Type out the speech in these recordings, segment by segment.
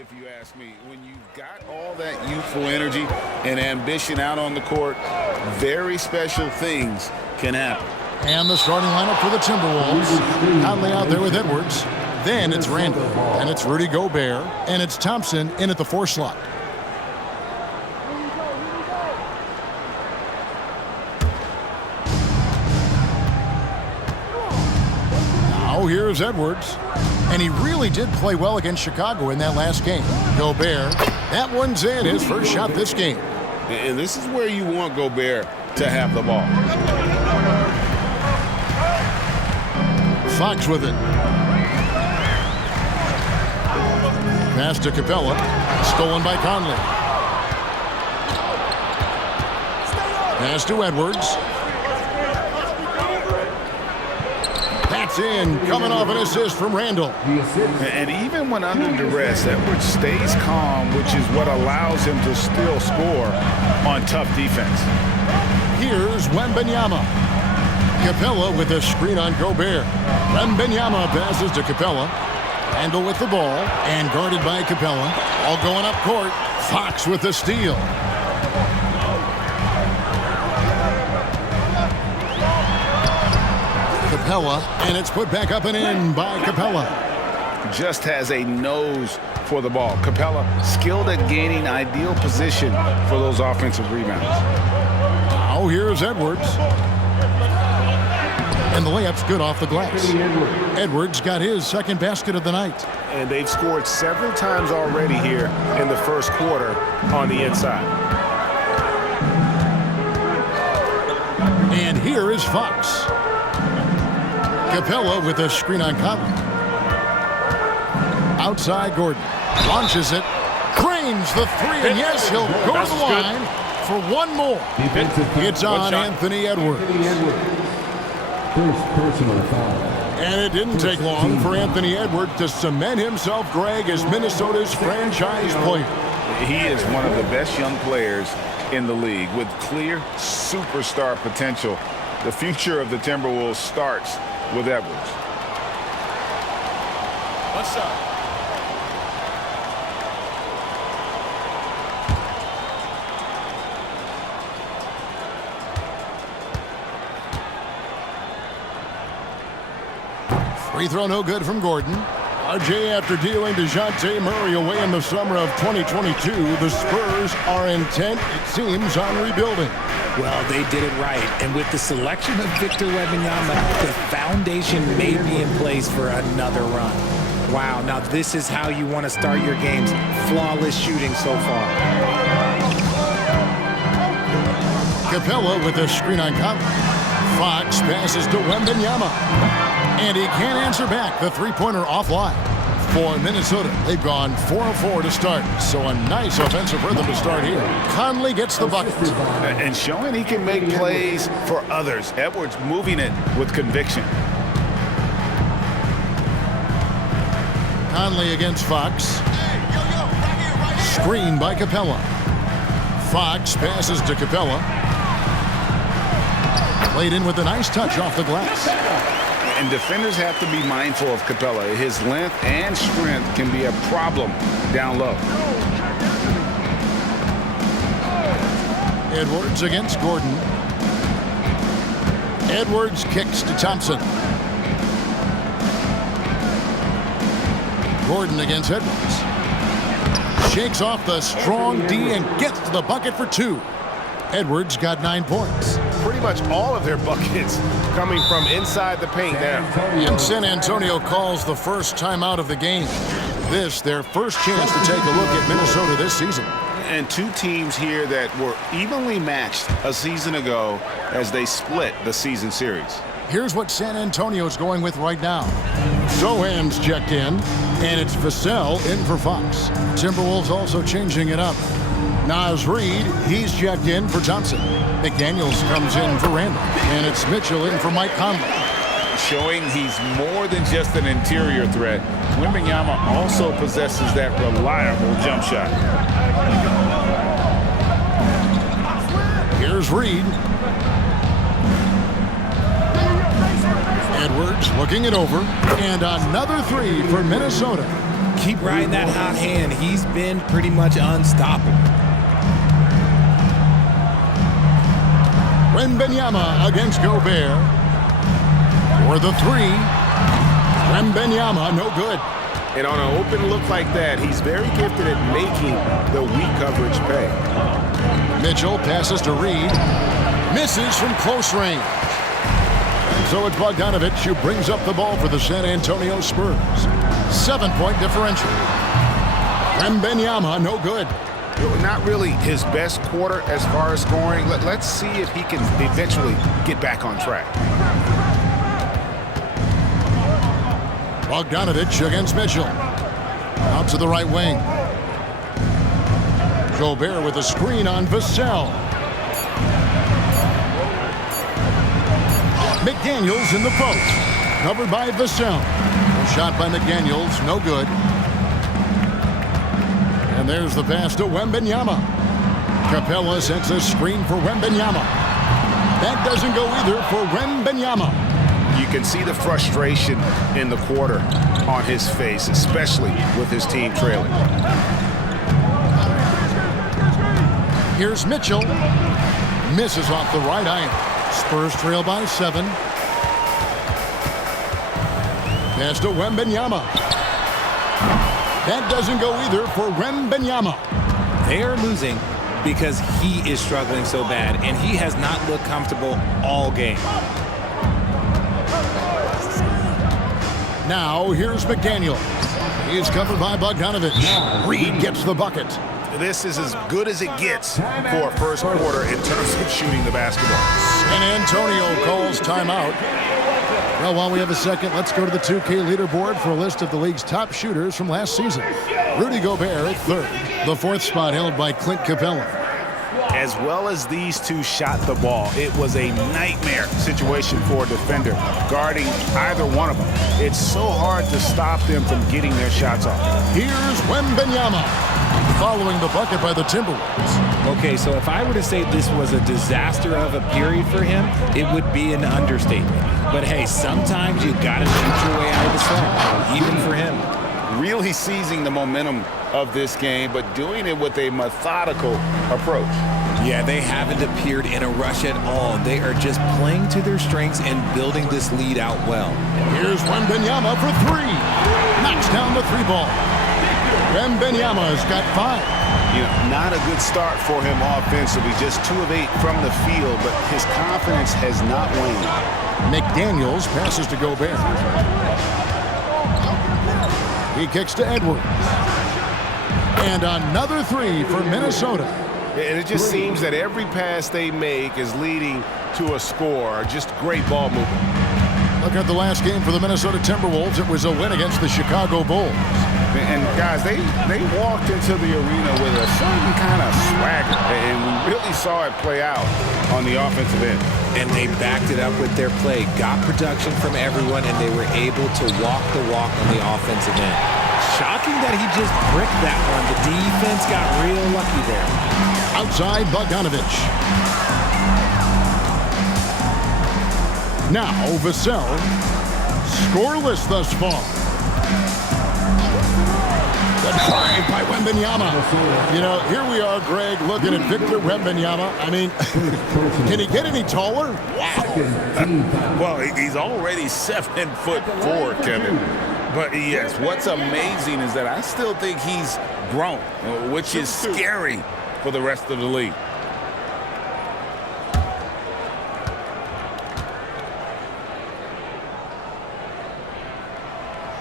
if you ask me. When you've got all that youthful energy and ambition out on the court, very special things can happen. And the starting lineup for the Timberwolves. Conley out there with Edwards. Then it's Randall. And it's Rudy Gobert. And it's Thompson in at the 4 slot. Now here's Edwards. And he really did play well against Chicago in that last game. Gobert. That one's in. His first shot this game. And this is where you want Gobert to have the ball. Fox with it. Pass to Capella. Stolen by Conley. Pass to Edwards. That's in. Coming off an assist from Randall. And even when under duress, Edwards stays calm, which is what allows him to still score on tough defense. Here's Wembanyama. Capella with a screen on Gobert. Wembanyama passes to Capella. Randall with the ball and guarded by Capella. All going up court. Fox with the steal. Capella, and it's put back up and in by Capella. Just has a nose for the ball. Capella skilled at gaining ideal position for those offensive rebounds. Now here's Edwards. And the layup's good off the glass. Edwards got his second basket of the night. And they've scored several times already here in the first quarter on the inside. And here is Fox. Capella with a screen on Conley. Outside Gordon. Launches it. Cranes the 3. And yes, he'll go to the line for one more. It's on Anthony Edwards. First personal foul. And it didn't take long for Anthony Edwards to cement himself, Greg, as Minnesota's franchise player. He is one of the best young players in the league with clear superstar potential. The future of the Timberwolves starts with Edwards. What's up? Free throw no good from Gordon. RJ, after dealing DeJounte Murray away in the summer of 2022, the Spurs are intent, it seems, on rebuilding. Well, they did it right. And with the selection of Victor Wembanyama, the foundation may be in place for another run. Wow, now this is how you want to start your games. Flawless shooting so far. Capella with a screen on Conley. Fox passes to Wembanyama. And he can't answer back. The three-pointer offline. For Minnesota, they've gone 4-4 to start. So a nice offensive rhythm to start here. Conley gets the bucket. And showing he can make plays for others. Edwards moving it with conviction. Conley against Fox. Screen by Capella. Fox passes to Capella. Played in with a nice touch off the glass. And defenders have to be mindful of Capella. His length and strength can be a problem down low. Edwards against Gordon. Edwards kicks to Thompson. Gordon against Edwards. Shakes off the strong D and gets to the bucket for 2. Edwards got 9 points. Pretty much all of their buckets coming from inside the paint now. And San Antonio calls the first timeout of the game. This, their first chance to take a look at Minnesota this season. And two teams here that were evenly matched a season ago as they split the season series. Here's what San Antonio's going with right now. Sohan's checked in, and it's Vassell in for Fox. Timberwolves also changing it up. Naz Reid, he's checked in for Thompson. McDaniels comes in for Randall. And it's Mitchell in for Mike Conley. Showing he's more than just an interior threat. Wembanyama also possesses that reliable jump shot. Here's Reid. Edwards looking it over. And another 3 for Minnesota. Keep riding that hot hand. He's been pretty much unstoppable. Wembanyama against Gobert. For the three. Wembanyama, no good. And on an open look like that, he's very gifted at making the weak coverage pay. Mitchell passes to Reed. Misses from close range. And so it's Bogdanovich who brings up the ball for the San Antonio Spurs. 7-point differential. Wembanyama, no good. Not really his best quarter as far as scoring. Let's see if he can eventually get back on track. Bogdanovich against Mitchell. Out to the right wing. Gobert with a screen on Vassell. McDaniels in the post. Covered by Vassell. Shot by McDaniels, no good. And there's the pass to Wembanyama. Capella sets a screen for Wembanyama. That doesn't go either for Wembanyama. You can see the frustration in the quarter on his face, especially with his team trailing. Here's Mitchell. Misses off the right iron. Spurs trail by 7. Pass to Wembanyama. That doesn't go either for Wembanyama. They are losing because he is struggling so bad, and he has not looked comfortable all game. Now here's McDaniel. He's covered by Bogdanovich. Reed gets the bucket. This is as good as it gets for a first quarter in terms of shooting the basketball. San Antonio calls timeout. Well, while we have a second, let's go to the 2K leaderboard for a list of the league's top shooters from last season. Rudy Gobert at 3rd. The 4th spot held by Clint Capella. As well as these two shot the ball, it was a nightmare situation for a defender guarding either one of them. It's so hard to stop them from getting their shots off. Here's Wembanyama following the bucket by the Timberwolves. Okay, so if I were to say this was a disaster of a period for him, it would be an understatement. But hey, sometimes you gotta shoot your way out of the slump, even for him. Really seizing the momentum of this game, but doing it with a methodical approach. Yeah, they haven't appeared in a rush at all. They are just playing to their strengths and building this lead out well. Here's Wembanyama for 3. Knocks down the 3 ball. Wembanyama has got 5. You know, not a good start for him offensively. Just 2 of 8 from the field, but his confidence has not waned. McDaniels passes to Gobert. He kicks to Edwards. And another 3 for Minnesota. And it just seems that every pass they make is leading to a score. Just great ball movement. Look at the last game for the Minnesota Timberwolves. It was a win against the Chicago Bulls. And guys, they walked into the arena with a certain kind of swagger. And we really saw it play out on the offensive end. And they backed it up with their play, got production from everyone, and they were able to walk the walk on the offensive end. Shocking that he just bricked that one. The defense got real lucky there. Outside Bogdanovich. Now Vassell. Scoreless thus far. The drive by Wembanyama. You know, here we are, Greg, looking at Victor Wembanyama. I mean, can he get any taller? Wow. Well, he's already 7'4", Kevin. But yes, what's amazing is that I still think he's grown, which is scary for the rest of the league.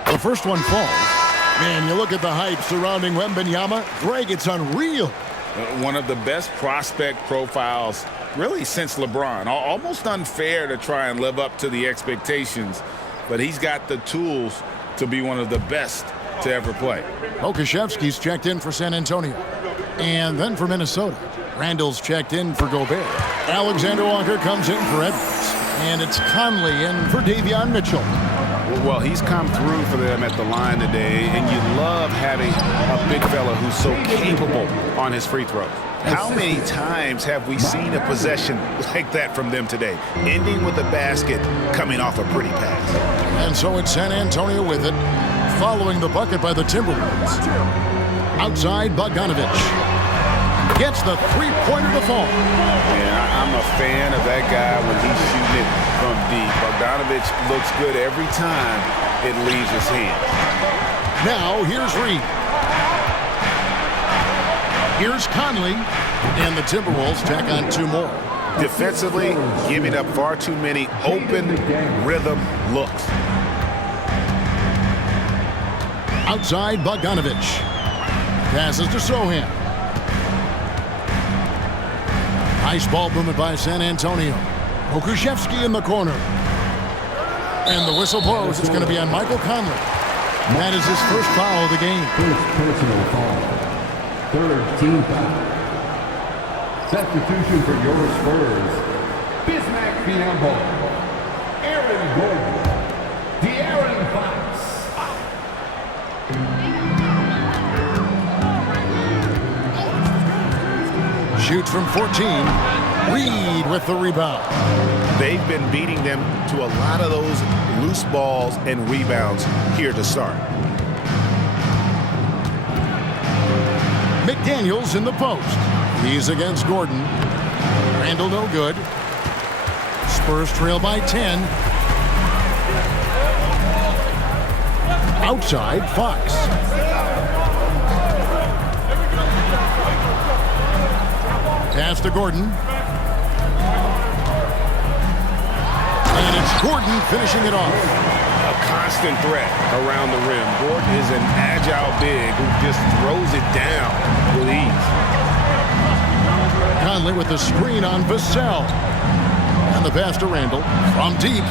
The first one falls. Man, you look at the hype surrounding Wembanyama. Greg, it's unreal. One of the best prospect profiles really since LeBron. Almost unfair to try and live up to the expectations, but he's got the tools to be one of the best to ever play. Okashevsky's checked in for San Antonio. And then for Minnesota. Randall's checked in for Gobert. Alexander Walker comes in for Edwards. And it's Conley in for Davion Mitchell. Well, he's come through for them at the line today, and you love having a big fella who's so capable on his free throws. How many times have we seen a possession like that from them today, ending with a basket coming off a pretty pass? And so it's San Antonio with it. following the bucket by the Timberwolves. Outside, Bogdanovich gets the three-pointer to fall. Yeah, I'm a fan of that guy when he's shooting it from deep. Bogdanovich looks good every time it leaves his hands. Now, here's Reed. Here's Conley. And the Timberwolves tack on 2 more. Defensively, giving up far too many open rhythm looks. Outside, Bogdanovich. Passes to Sohan. Nice ball movement by San Antonio. Okushevsky in the corner. And the whistle blows. It's going to be on Michael Conley. That is his first foul of the game. First personal foul. Third team foul. Substitution for your Spurs. Bismack Biyombo. Aaron Gordon. De'Aaron Fox. Shoots from 14. Reed with the rebound. They've been beating them to a lot of those loose balls and rebounds here to start. McDaniels in the post. He's against Gordon. Randall no good. Spurs trail by 10. Outside, Fox. Pass to Gordon. And it's Gordon finishing it off. A constant threat around the rim. Gordon is an agile big who just throws it down with ease. Conley with the screen on Vassell. And the pass to Randall from deep.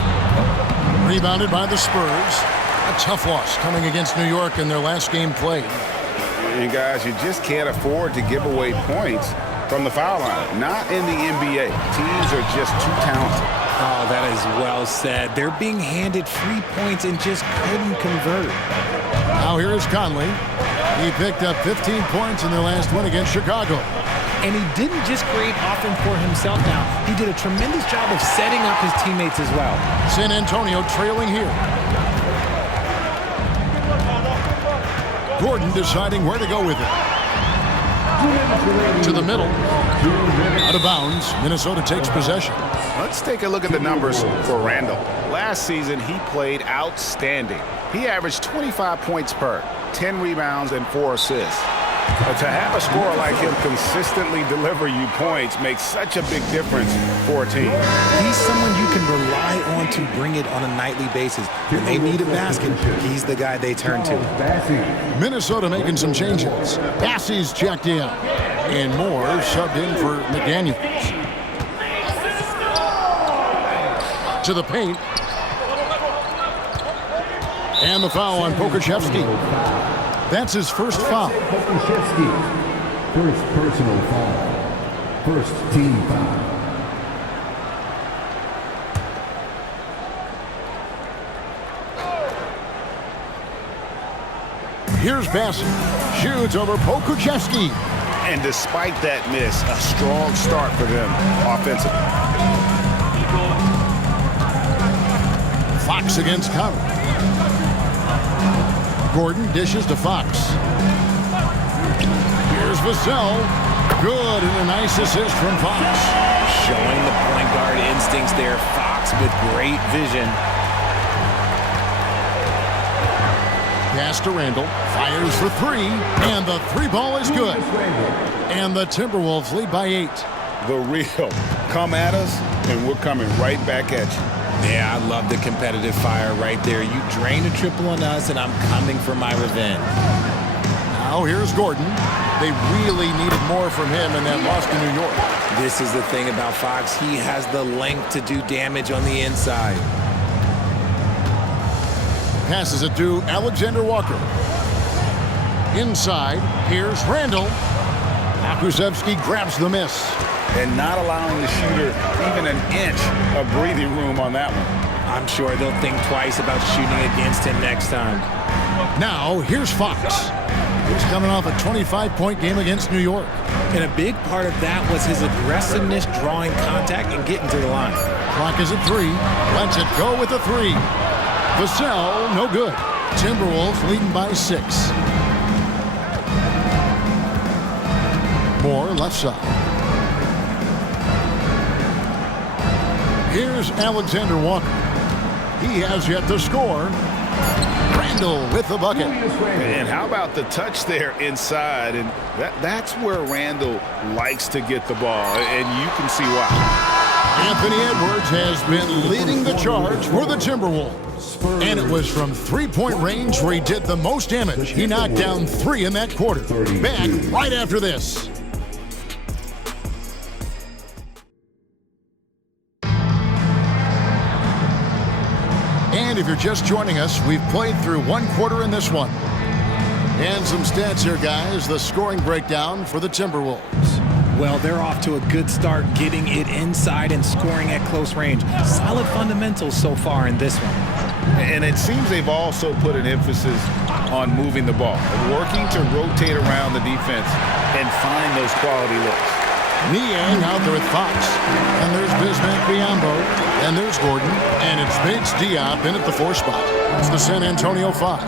Rebounded by the Spurs. A tough loss coming against New York in their last game played. And guys, you just can't afford to give away points from the foul line. Not in the NBA. Teams are just too talented. Oh, that is well said. They're being handed free points and just couldn't convert. Now here is Conley. He picked up 15 points in their last win against Chicago. And he didn't just create offense for himself now. He did a tremendous job of setting up his teammates as well. San Antonio trailing here. Gordon deciding where to go with it. To the middle. Out of bounds. Minnesota takes possession. Let's take a look at the numbers for Randall. Last season, he played outstanding. He averaged 25 points per, 10 rebounds, and 4 assists. To have a scorer like him consistently deliver you points makes such a big difference for a team. He's someone you can rely on to bring it on a nightly basis. When they need a basket, he's the guy they turn to. Minnesota making some changes. Bassey's checked in. And Moore subbed in for McDaniels. To the paint. And the foul on Pokashevsky. That's his first foul. Pokashevsky. First personal foul. First team foul. Here's Bassey. Shoots over Pokashevsky. And despite that miss, a strong start for them offensively. Fox against Conley. Gordon dishes to Fox. Here's Vassell. Good, and a nice assist from Fox. Showing the point guard instincts there. Fox with great vision. Pass to Randall. Fires for 3. And the 3 ball is good. And the Timberwolves lead by 8. The real. Come at us, and we're coming right back at you. Yeah, I love the competitive fire right there. You drain a triple on us, and I'm coming for my revenge. Now here's Gordon. They really needed more from him in that loss to New York. This is the thing about Fox. He has the length to do damage on the inside. Passes it to Alexander Walker. Inside, here's Randall. Akushevsky grabs the miss. And not allowing the shooter even an inch of breathing room on that one. I'm sure they'll think twice about shooting against him next time. Now, here's Fox. He's coming off a 25-point game against New York. And a big part of that was his aggressiveness, drawing contact, and getting to the line. Clock is at 3. Lets it go with a 3. Vassell, no good. Timberwolves leading by 6. Moore left side. Here's Alexander Walker. He has yet to score. Randall with the bucket. And how about the touch there inside? And that's where Randall likes to get the ball, and you can see why. Anthony Edwards has been leading the charge for the Timberwolves. And it was from three-point range where he did the most damage. He knocked down 3 in that quarter. Back right after this. And if you're just joining us, we've played through 1 quarter in this one. And some stats here, guys. The scoring breakdown for the Timberwolves. Well, they're off to a good start getting it inside and scoring at close range. Solid fundamentals so far in this one. And it seems they've also put an emphasis on moving the ball, working to rotate around the defense and find those quality looks. Niang out there with Fox. And there's Bismack Biyombo. And there's Gordon. And it's Bates Diop in at the 4 spot. It's the San Antonio 5.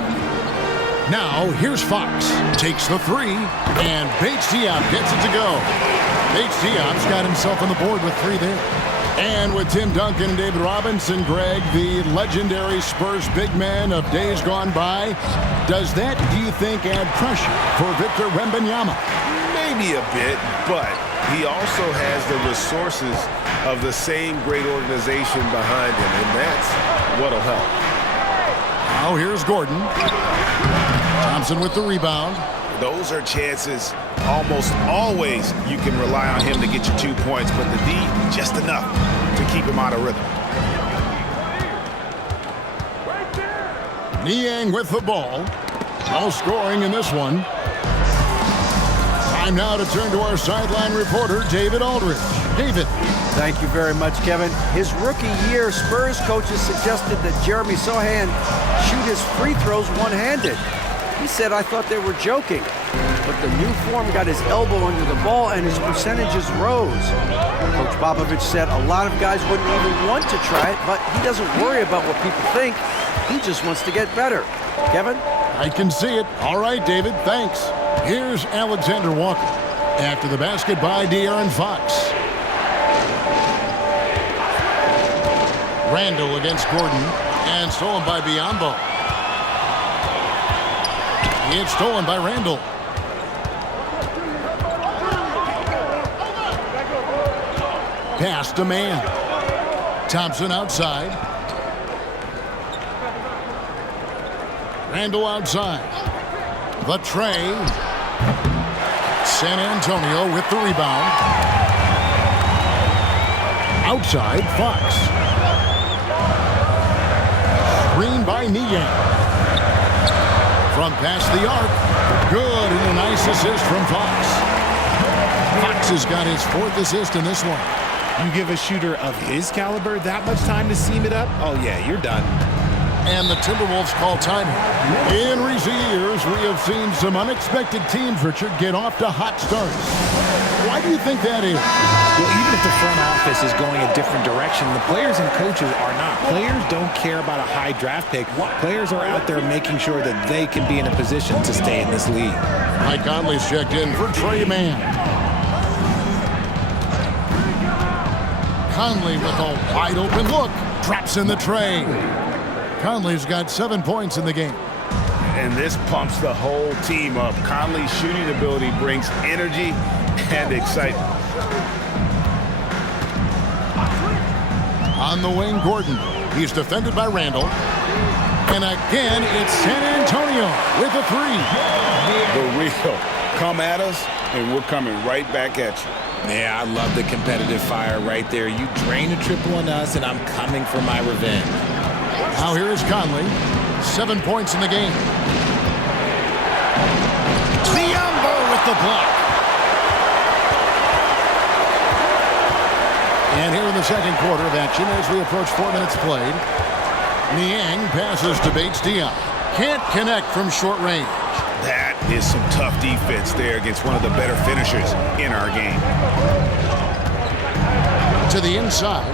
Now, here's Fox. Takes the 3. And Bates Diop gets it to go. Bates Diop's got himself on the board with 3 there. And with Tim Duncan and David Robinson, Greg, the legendary Spurs big man of days gone by, does that, do you think, add pressure for Victor Wembanyama? Maybe a bit, but he also has the resources of the same great organization behind him, and that's what'll help. Now here's Gordon. Thompson with the rebound. Those are chances almost always you can rely on him to get you 2 points, but the D, just enough to keep him out of rhythm. Niang with the ball. No scoring in this one. Time now to turn to our sideline reporter, David Aldridge. David. Thank you very much, Kevin. His rookie year, Spurs coaches suggested that Jeremy Sohan shoot his free throws one-handed. He said, "I thought they were joking." But the new form got his elbow under the ball and his percentages rose. Coach Popovich said a lot of guys wouldn't even want to try it, but he doesn't worry about what people think. He just wants to get better. Kevin? I can see it. All right, David, thanks. Here's Alexander Walker. After the basket by De'Aaron Fox. Randall against Gordon. And stolen by Biyombo. It's stolen by Randall. Pass to man. Thompson outside. Randall outside. The tray. San Antonio with the rebound. Outside, Fox. Screen by Niang. From past the arc. Good, and a nice assist from Fox. Fox has got his 4th assist in this one. You give a shooter of his caliber that much time to seam it up? Oh, yeah, you're done. And the Timberwolves call timeout. In recent years, we have seen some unexpected teams, Richard, get off to hot starts. Why do you think that is? Well, even if the front office is going a different direction, the players and coaches are not. Players don't care about a high draft pick. Players are out there making sure that they can be in a position to stay in this league. Mike Conley's checked in for Trey Mann. Conley with a wide open look. Drops in the tray. Conley's got 7 points in the game. And this pumps the whole team up. Conley's shooting ability brings energy and excitement. On the wing, Gordon. He's defended by Randall. And again, it's San Antonio with a 3. The real. Come at us, and we're coming right back at you. Yeah, I love the competitive fire right there. You drain a triple on us, and I'm coming for my revenge. Now here is Conley. 7 points in the game. Biyombo with the block. And here in the second quarter of action as we approach 4 minutes played. Niang passes to Bates Diop. Can't connect from short range. That is some tough defense there against one of the better finishers in our game. To the inside.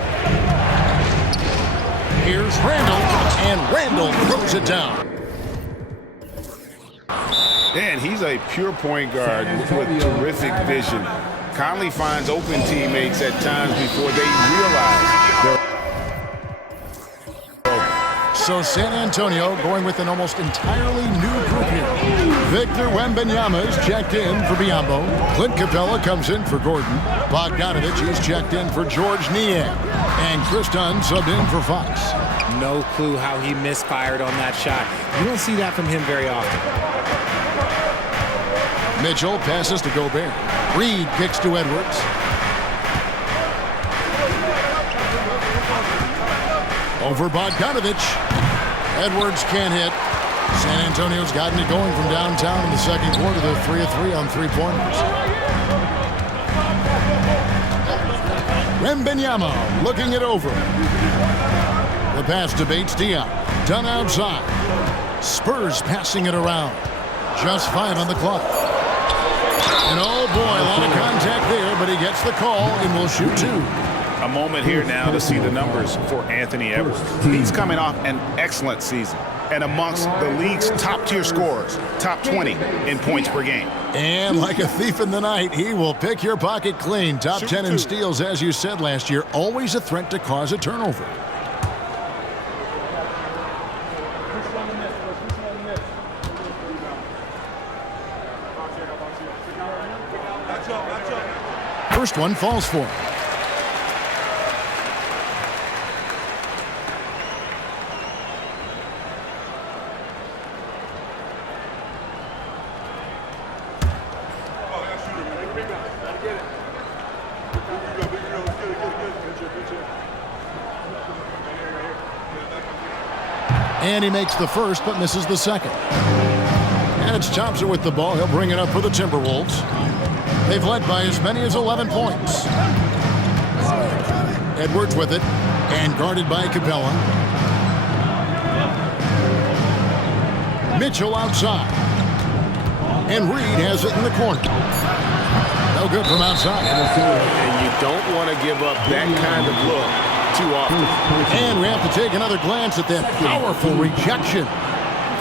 Here's Randall, and Randall throws it down. And he's a pure point guard with terrific vision. Conley finds open teammates at times before they realize So San Antonio going with an almost entirely new group here. Victor Wembanyama is checked in for Biyombo. Clint Capella comes in for Gordon. Bogdanovich is checked in for George Niang. And Chris Dunn subbed in for Fox. No clue how he misfired on that shot. You don't see that from him very often. Mitchell passes to Gobert. Reed kicks to Edwards. Over Bogdanovich. Edwards can't hit. San Antonio's gotten it going from downtown in the second quarter. They're 3 of 3 on three-pointers. Wembanyama looking it over. The pass to Bates-Diop. Done outside. Spurs passing it around. Just 5 on the clock. And oh boy, a lot of contact there, but he gets the call and will shoot 2. a moment here now to see the numbers for Anthony Edwards. He's coming off an excellent season and amongst the league's top-tier scorers, top 20 in points per game. And like a thief in the night, he will pick your pocket clean. Top 10 in steals, as you said last year, always a threat to cause a turnover. First one falls for him. And he makes the first, but misses the second. And it's Thompson with the ball. He'll bring it up for the Timberwolves. They've led by as many as 11 points. Edwards with it, and guarded by Capella. Mitchell outside. And Reed has it in the corner. No good from outside. And you don't want to give up that kind of look too often. And we have to take another glance at that powerful rejection.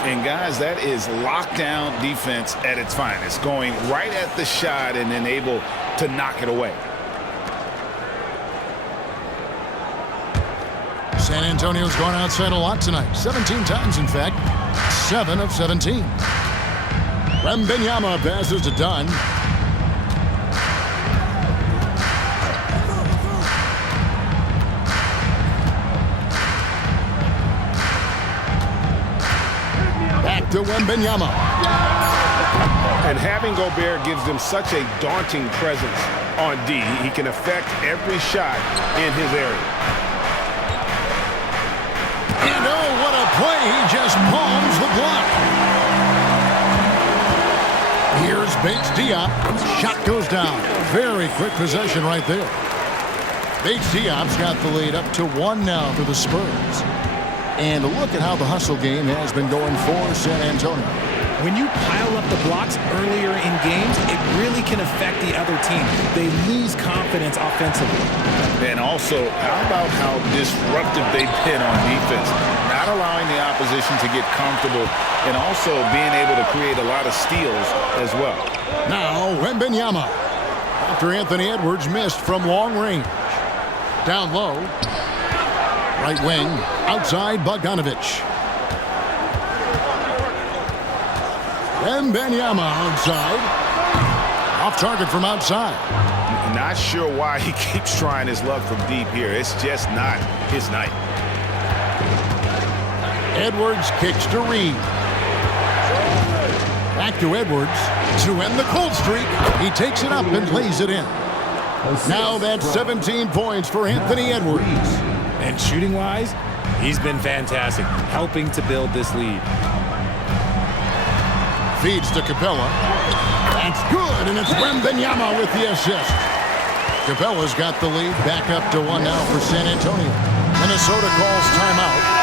And guys, that is lockdown defense at its finest, going right at the shot and then able to knock it away. San Antonio's gone outside a lot tonight. 17 times, in fact. 7 of 17. Wembanyama passes to Dunn. Back to Wembanyama. And having Gobert gives them such a daunting presence on D. He can affect every shot in his area. And oh, what a play. He just palms the block. Here's Bates-Diop. Shot goes down. Very quick possession right there. Bates-Diop's got the lead up to 1 now for the Spurs. And look at how the hustle game has been going for San Antonio. When you pile up the blocks earlier in games, it really can affect the other team. They lose confidence offensively. And also, how about how disruptive they've been on defense? Not allowing the opposition to get comfortable and also being able to create a lot of steals as well. Now, Wembanyama. After Anthony Edwards missed from long range. Down low. Right wing. Outside Bogdanovich. Wembanyama outside. Off target from outside. Not sure why he keeps trying his luck from deep here. It's just not his night. Edwards kicks to Reed. Back to Edwards to end the cold streak. He takes it up and lays it in. Now that's 17 points for Anthony Edwards. And shooting-wise, he's been fantastic, helping to build this lead. Feeds to Capella. That's good, and it's Wembanyama with the assist. Capella's got the lead, back up to 1 now for San Antonio. Minnesota calls timeout.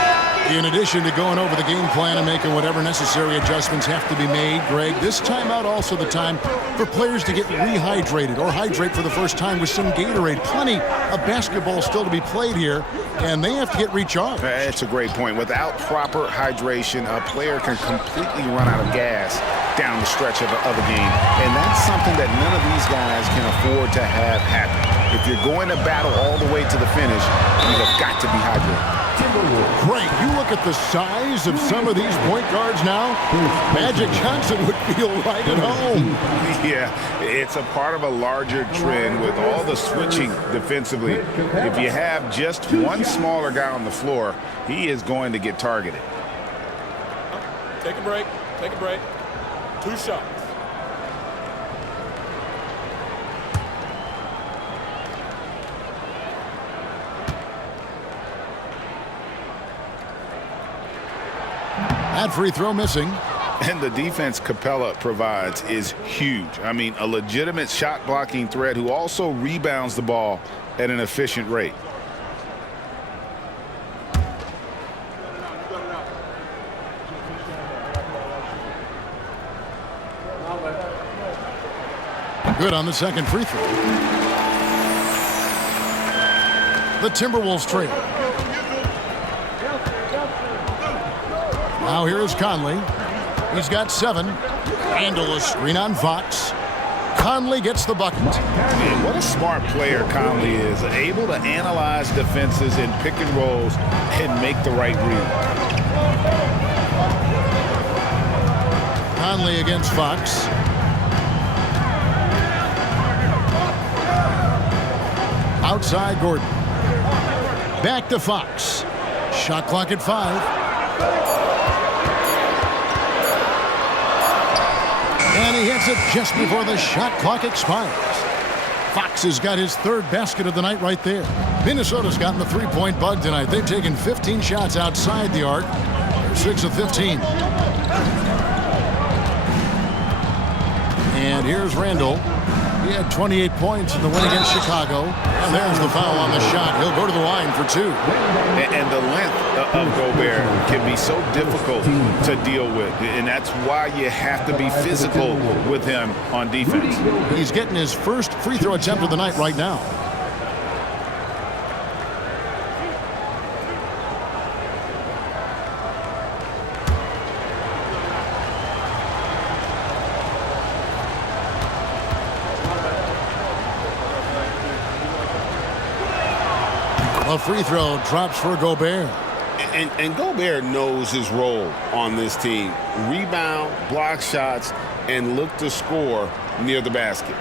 In addition to going over the game plan and making whatever necessary adjustments have to be made, Greg, this timeout also the time for players to get rehydrated or hydrate for the first time with some Gatorade. Plenty of basketball still to be played here, and they have to get recharged. That's a great point. Without proper hydration, a player can completely run out of gas down the stretch of a game. And that's something that none of these guys can afford to have happen. If you're going to battle all the way to the finish, you have got to be hydrated. Great. You look at the size of some of these point guards now. Magic Johnson would feel right at home. Yeah, it's a part of a larger trend with all the switching defensively. If you have just one smaller guy on the floor, he is going to get targeted. Take a break. Take a break. 2 shots. That free throw missing. And the defense Capella provides is huge. I mean, a legitimate shot blocking threat who also rebounds the ball at an efficient rate. Good on the second free throw. The Timberwolves trail. Now here is Conley. He's got 7. Handle a screen on Fox. Conley gets the bucket. Man, what a smart player Conley is. Able to analyze defenses in pick and rolls and make the right read. Conley against Fox. Outside Gordon. Back to Fox. Shot clock at 5. And he hits it just before the shot clock expires. Fox has got his 3rd basket of the night right there. Minnesota's gotten the 3-point bug tonight. They've taken 15 shots outside the arc. They're 6 of 15. And here's Randall. He had 28 points in the win against Chicago. And there's the foul on the shot. He'll go to the line for 2. And the length of Gobert can be so difficult to deal with. And that's why you have to be physical with him on defense. He's getting his first free throw attempt of the night right now. A free throw drops for Gobert. And Gobert knows his role on this team. Rebound, block shots, and look to score near the basket.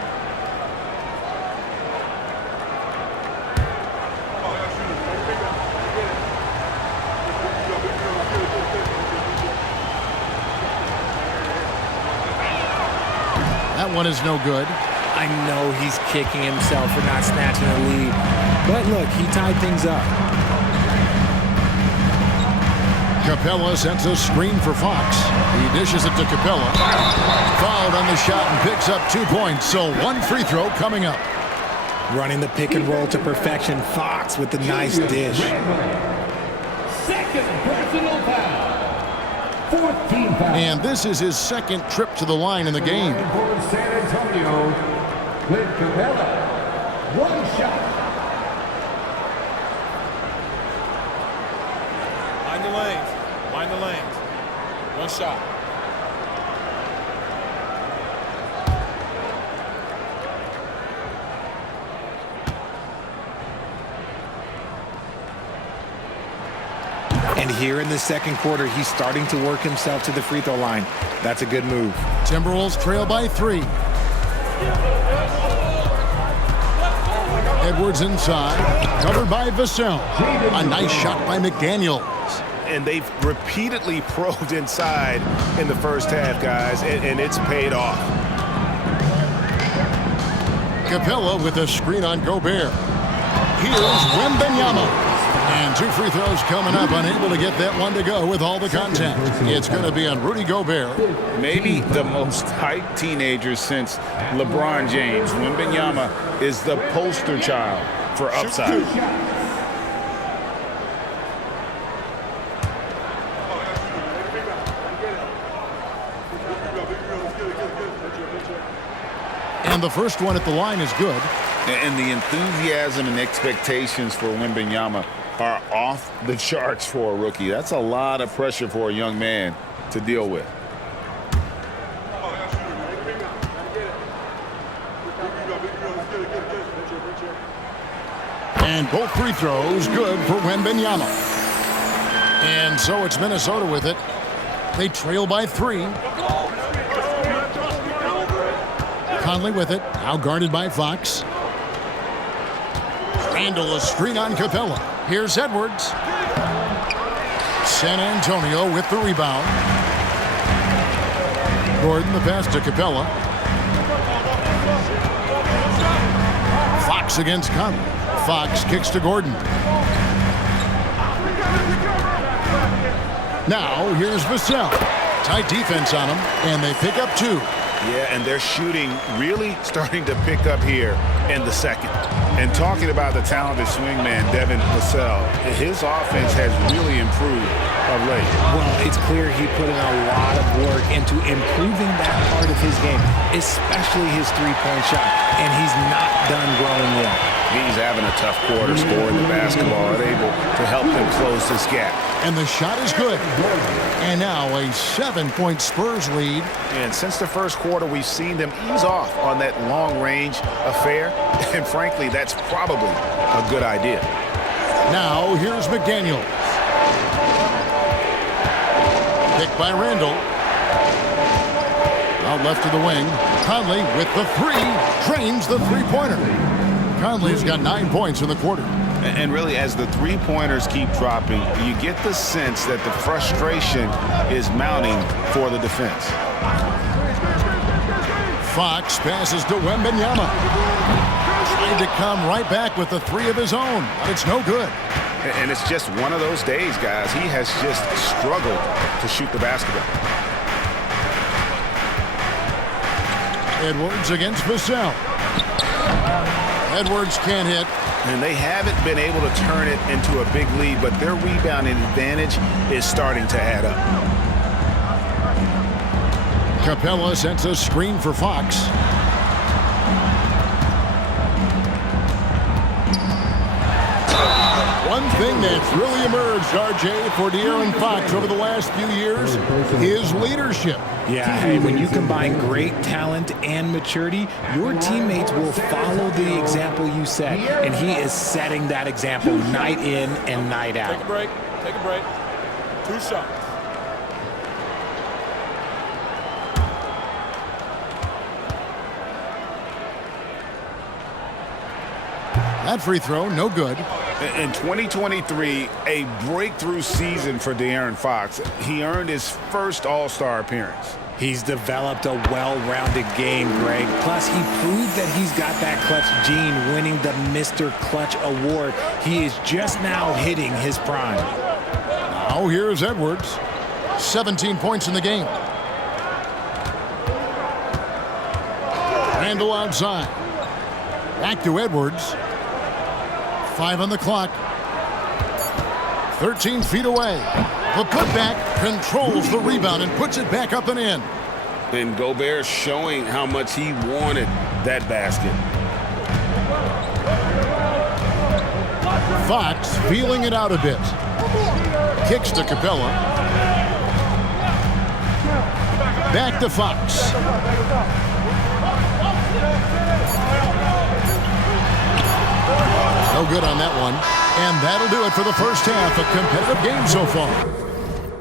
That one is no good. I know he's kicking himself for not snatching the lead. But look, he tied things up. Capella sends a screen for Fox. He dishes it to Capella. Fouled on the shot and picks up 2 points. So 1 free throw coming up. Running the pick and roll to perfection. Fox with the nice dish. Second personal foul. 14 foul. And this is his 2nd trip to the line in the game. For San Antonio, Clint Capella. 1 shot. Mind the lanes. Mind the lanes. 1 shot. And here in the second quarter, he's starting to work himself to the free throw line. That's a good move. Timberwolves trail by 3. Edwards inside. Covered by Vassell. A nice shot by McDaniels. And they've repeatedly probed inside in the first half, guys, and it's paid off. Capella with a screen on Gobert. Here's Wembanyama. And 2 free throws coming up, unable to get that one to go with all the contact. It's going to be on Rudy Gobert. Maybe the most hyped teenager since LeBron James. Wembanyama is the poster child for upside. And the first one at the line is good. And the enthusiasm and expectations for Wembanyama are off the charts for a rookie. That's a lot of pressure for a young man to deal with. And both free throws good for Wembanyama. And so it's Minnesota with it. They trail by 3. Conley with it, now guarded by Fox. Randall, a screen on Capella. Here's Edwards. San Antonio with the rebound. Gordon, the pass to Capella. Fox against Conley. Fox kicks to Gordon. Now here's Vassell. Tight defense on him, and they pick up 2. Yeah, and they're shooting really starting to pick up here in the second. And talking about the talented swingman, Devin Vassell, his offense has really improved of late. Well, it's clear he put in a lot of work into improving that part of his game, especially his three-point shot, and he's not done growing yet. He's having a tough quarter scoring the basketball and able to help them close this gap. And the shot is good. And now a 7-point Spurs lead. And since the first quarter, we've seen them ease off on that long-range affair. And frankly, that's probably a good idea. Now here's McDaniel. Picked by Randall. Out left to the wing. Conley with the 3. Drains the three-pointer. Conley's got 9 points in the quarter. And really, as the three-pointers keep dropping, you get the sense that the frustration is mounting for the defense. Fox passes to Wembanyama. Trying to come right back with the 3 of his own, but it's no good. And it's just one of those days, guys. He has just struggled to shoot the basketball. Edwards against Vassell. Edwards can't hit. And they haven't been able to turn it into a big lead, but their rebounding advantage is starting to add up. Capella sets a screen for Fox. One thing that's really emerged, RJ, for De'Aaron Fox over the last few years, his leadership. Yeah, hey, when you combine great talent and maturity, your teammates will follow the example you set, and he is setting that example night in and night out. Take a break. Take a break. 2 shots. That free throw, no good. In 2023, a breakthrough season for De'Aaron Fox. He earned his first All-Star appearance. He's developed a well-rounded game, Greg. Plus, he proved that he's got that clutch gene, winning the Mr. Clutch Award. He is just now hitting his prime. Now here's Edwards. 17 points in the game. Randall outside. Back to Edwards. 5 on the clock. 13 feet away. The putback controls the rebound and puts it back up and in. And Gobert showing how much he wanted that basket. Fox feeling it out a bit. Kicks to Capella. Back to Fox. No good on that one. And that'll do it for the first half. A competitive game so far.